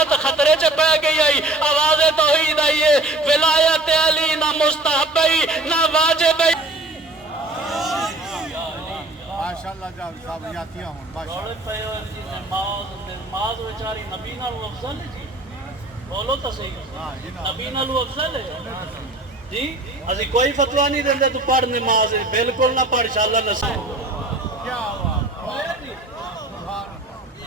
حالت خطرے چ پہ گئی آئی آواز توحید آئی ہے ولایت علی نہ مستحب نہ واجب ماشاءاللہ جاؤ صاحب یاتیاں ہوں ماشاءاللہ نماز بیچاری نبی نالو افضل ہے جی بولو تو صحیح نبی نالو افضل ہے جی اسی کوئی فتویٰ نہیں دیندے تو پڑھ نماز بالکل نہ پڑھ انشاءاللہ نہ کیا ہوا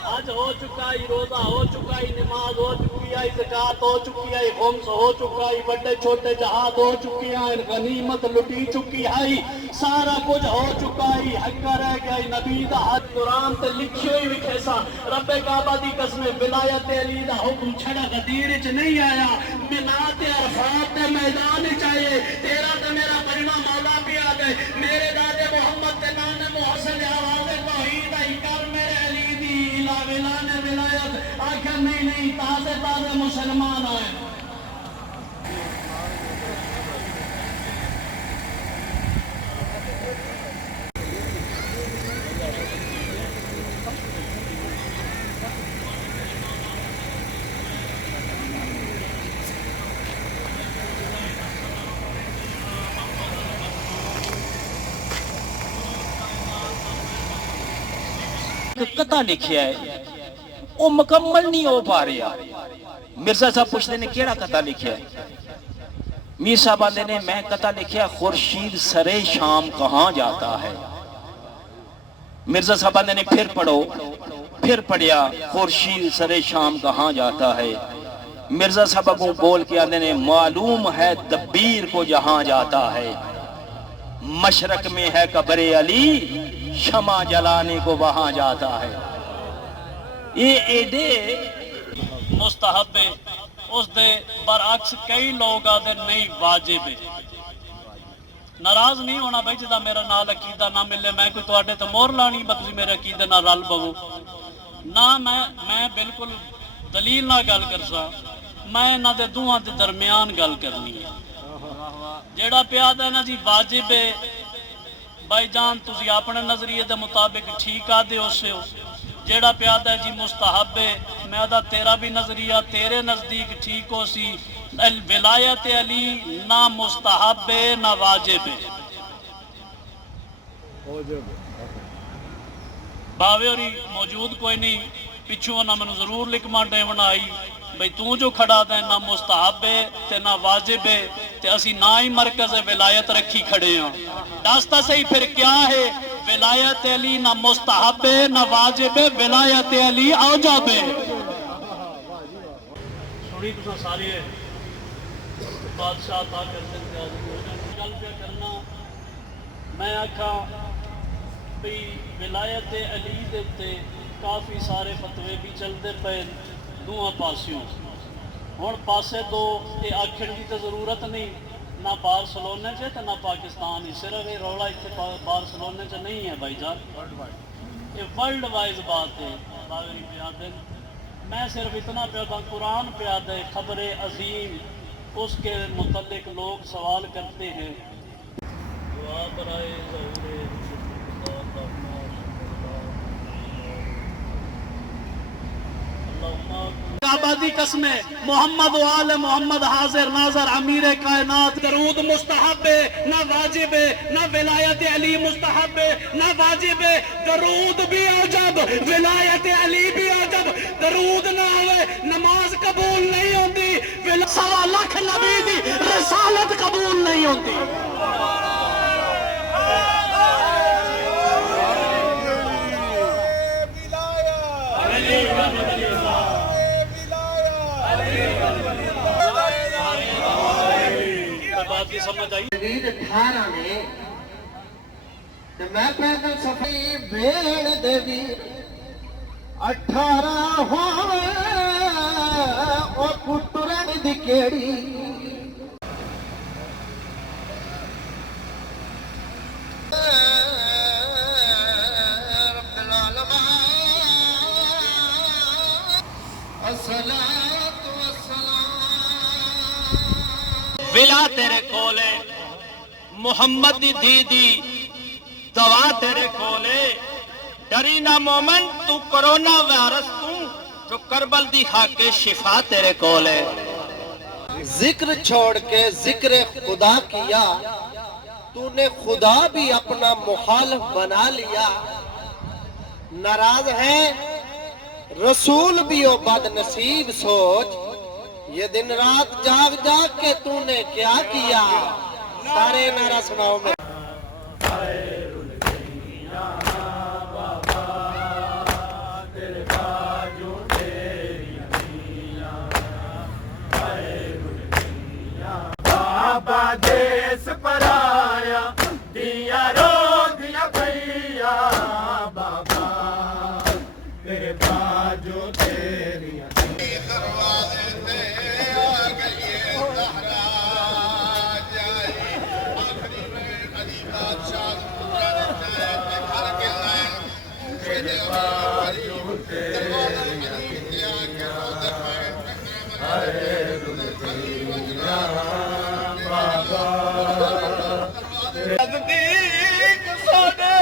آج ہو چکا ہی روزہ ہو چکا ہی نماز ہو چکی ہے زکات ہو چکی ہے خمس ہو چکا ہے بڑے چھوٹے جہاد ہو چکی ہیں غنیمت لٹی چکی ہے سارا کچھ ہو چکا ہے حق رہ گیا نبی دا حق قرآن تے لکھی ہوئی وکھے سا رب کعبہ دی قسم ولایت علی دا حکم چھڑا غدیر وچ نہیں آیا بنا تے عرفات دے میدان وچ آئے تیرا تے میرا پڑھنا مولا بھی آ گئے میرے دادے محمد تے نانے محسن آواز توحید آئی کر میرے علی دی لا ولان ولایت آخر نہیں تازے تازے مسلمان آئے قطع لکھیا ہے وہ مکمل نہیں ہو پا رہا مرزا صاحب پوچھتے نے کیڑا قطع لکھیا ہے میر صاحب آندے نے میں قطع لکھیا خورشید سرے شام کہاں جاتا ہے مرزا صاحب آندے نے پھر پڑھو پھر پڑھیا خورشید سرے شام کہاں جاتا ہے مرزا صاحب کو بول کے آندے نے معلوم ہے دبیر کو جہاں جاتا ہے مشرق میں ہے قبر علی شمع جلانے کو وہاں جاتا ہے یہ ایڈے مستحب ہے اس دے برعکس کئی لوگ آدھے نہیں واجب ہے ناراض نہیں ہونا بھائی جدا میرا نال عقیدہ نہ ملے میں کوئی تواڈے تے مور لانی بتسی میرے عقیدے نہ رل بگو نہ میں بالکل دلیل نہ گل کرسا میں انہاں دے دوہاں دے درمیان گل کرنی ہے جیڑا پیادا ہے نا جی واجب ہے بھائی جان تسی اپنے نظریے دے مطابق ٹھیک آدھے ہو سے ہو جیڑا پیادا ہے جی مستحب ہے میں دا تیرا بھی نظریہ تیرے نزدیک ٹھیک ہو سی ولایت علی نہ مستحب ہے نہ واجب ہے باوے اور موجود کوئی نہیں پچھوں نہ منو ضرور لکھما ڈیونا آئی بھئی تو جو کھڑا دے نہ مستحب ہے تے نہ واجب ہے تے اسی نہ ہی مرکز ولایت رکھی کھڑے ہیں داستا صحیح پھر کیا ہے ولایت علی نہ مستحب ہے نہ واجب ہے ولایت علی اوجب ہے سنی تو ساری بادشاہ تا کرتے ہیں گل پہ کرنا میں آکھا بھی ولایت علی دیتے کافی سارے فتوے بھی چلتے پے دوہاں پاسیوں ہن پاسے دو یہ آکھن کی تو ضرورت نہیں نہ بارسلونے سے نہ پاکستان ہی صرف یہ رولا اتنے بارسلونے سے نہیں ہے بھائی جان یہ ورلڈ وائز بات ہے باوری پیادے میں صرف اتنا پیادا قرآن پیادے خبر عظیم اس کے متعلق لوگ سوال کرتے ہیں دعا برائے ظہور کعبہ دی قسم ہے محمد و آل محمد حاضر ناظر امیر کائنات درود مستحب ہے نہ واجب ہے نہ ولایت علی مستحب ہے نہ واجب ہے درود بھی اوجب ولایت علی بھی اوجب درود نہ ہوئے نماز قبول نہیں ہوتی سوا لاکھ نبی دی رسالت قبول نہیں ہوتی جدید 18 نے میں پیدل سفری بھیڑ دے ویر 18 ہوئے اور پٹرن دی کیڑی رب العالمین الصلاۃ والسلام ولا تیرے کولے محمد دی دھی دی دوا تیرے کولے ڈری نہ مومن تو کرونا وائرس تو تو کربل دی خاک شفا تیرے کول ہے. ذکر چھوڑ کے ذکر خدا کیا، تو نے خدا بھی اپنا مخالف بنا لیا. ناراض ہے رسول بھی او بد نصیب سوچ، یہ دن رات جاگ جاگ کے تو نے کیا کیا. سارے نعرہ سناؤ میں. بابا دیس پر آیا دیا رو دیا بھیا بابا تیرے باجو تیری دروازے سے آ گئی زہرا جائی آخری میں علی بادشاہ گھر کے لائن باجو تیری نزدیک ساڈے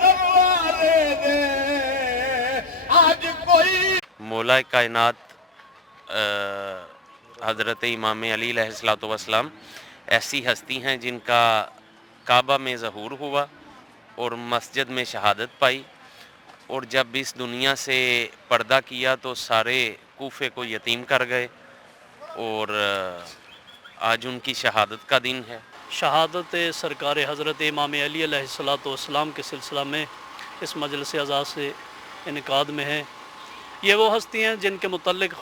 دروازے دے آج کوئی. مولا کائنات حضرت امام علی علیہ الصلوۃ والسلام ایسی ہستی ہیں جن کا کعبہ میں ظہور ہوا اور مسجد میں شہادت پائی، اور جب اس دنیا سے پردہ کیا تو سارے کوفے کو یتیم کر گئے، اور آج ان کی شہادت کا دن ہے. شہادت سرکار حضرت امام علی علیہ السلام کے سلسلہ میں اس مجلس اعزاز سے انعقاد میں ہے. یہ وہ ہستی ہیں جن کے متعلق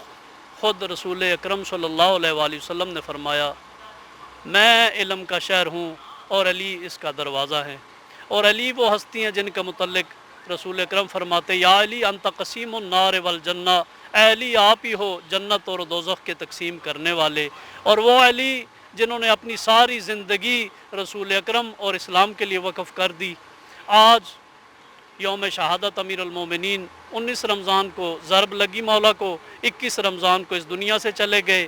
خود رسول اکرم صلی اللہ علیہ وآلہ وسلم نے فرمایا میں علم کا شہر ہوں اور علی اس کا دروازہ ہے. اور علی وہ ہستی ہیں جن کے متعلق رسول اکرم فرماتے یا علی انت قسیم النار والجنہ، اے علی آپ ہی ہو جنت اور دوزخ کے تقسیم کرنے والے. اور وہ علی جنہوں نے اپنی ساری زندگی رسول اکرم اور اسلام کے لیے وقف کر دی. آج یوم شہادت امیر المومنین 19 رمضان کو ضرب لگی مولا کو، 21 رمضان کو اس دنیا سے چلے گئے.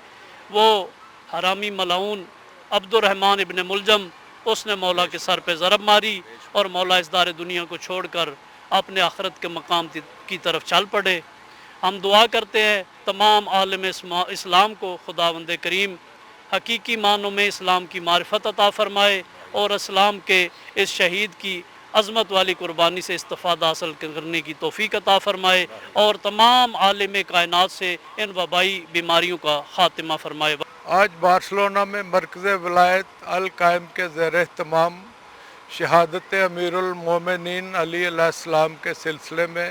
وہ حرامی ملعون عبد الرحمن ابن ملجم، اس نے مولا کے سر پہ ضرب ماری اور مولا اس دار دنیا کو چھوڑ کر اپنے آخرت کے مقام کی طرف چل پڑے. ہم دعا کرتے ہیں تمام عالم اسلام کو خداوند کریم حقیقی معنوں میں اسلام کی معرفت عطا فرمائے اور اسلام کے اس شہید کی عظمت والی قربانی سے استفادہ حاصل کرنے کی توفیق عطا فرمائے اور تمام عالم کائنات سے ان وبائی بیماریوں کا خاتمہ فرمائے. آج بارسلونا میں مرکز ولایت القائم کے زیر اہتمام شہادت امیر المومنین علی علیہ السلام کے سلسلے میں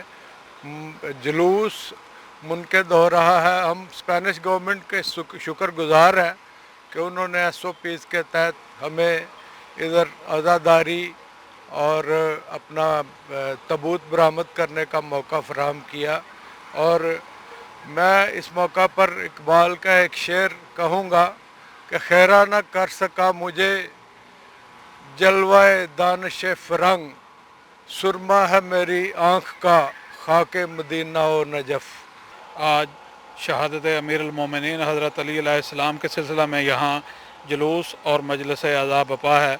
جلوس منعقد ہو رہا ہے. ہم اسپینش گورنمنٹ کے شکر گزار ہیں کہ انہوں نے SOPs کے تحت ہمیں ادھر عزاداری اور اپنا تابوت برآمد کرنے کا موقع فراہم کیا. اور میں اس موقع پر اقبال کا ایک شعر کہوں گا کہ خیرہ نہ کر سکا مجھے جلوہ دانش فرنگ، سرما ہے میری آنکھ کا خاک مدینہ و نجف. آج شہادت امیر المومنین حضرت علی علیہ السلام کے سلسلہ میں یہاں جلوس اور مجلس اعزاز بپا ہے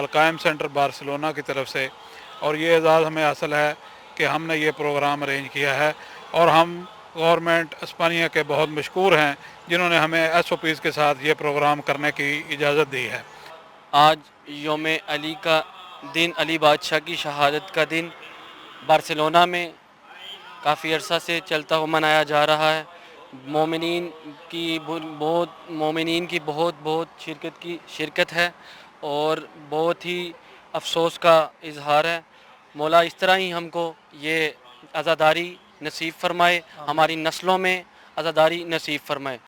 القائم سینٹر بارسلونا کی طرف سے، اور یہ اعزاز ہمیں حاصل ہے کہ ہم نے یہ پروگرام ارینج کیا ہے، اور ہم گورنمنٹ اسپانیہ کے بہت مشکور ہیں جنہوں نے ہمیں SOPs کے ساتھ یہ پروگرام کرنے کی اجازت دی ہے. آج یوم علی کا دن، علی بادشاہ کی شہادت کا دن بارسلونا میں کافی عرصہ سے چلتا ہوا منایا جا رہا ہے. مومنین کی بہت شرکت ہے اور بہت ہی افسوس کا اظہار ہے. مولا اس طرح ہی ہم کو یہ عزاداری نصیب فرمائے، ہماری نسلوں میں عزاداری نصیب فرمائے.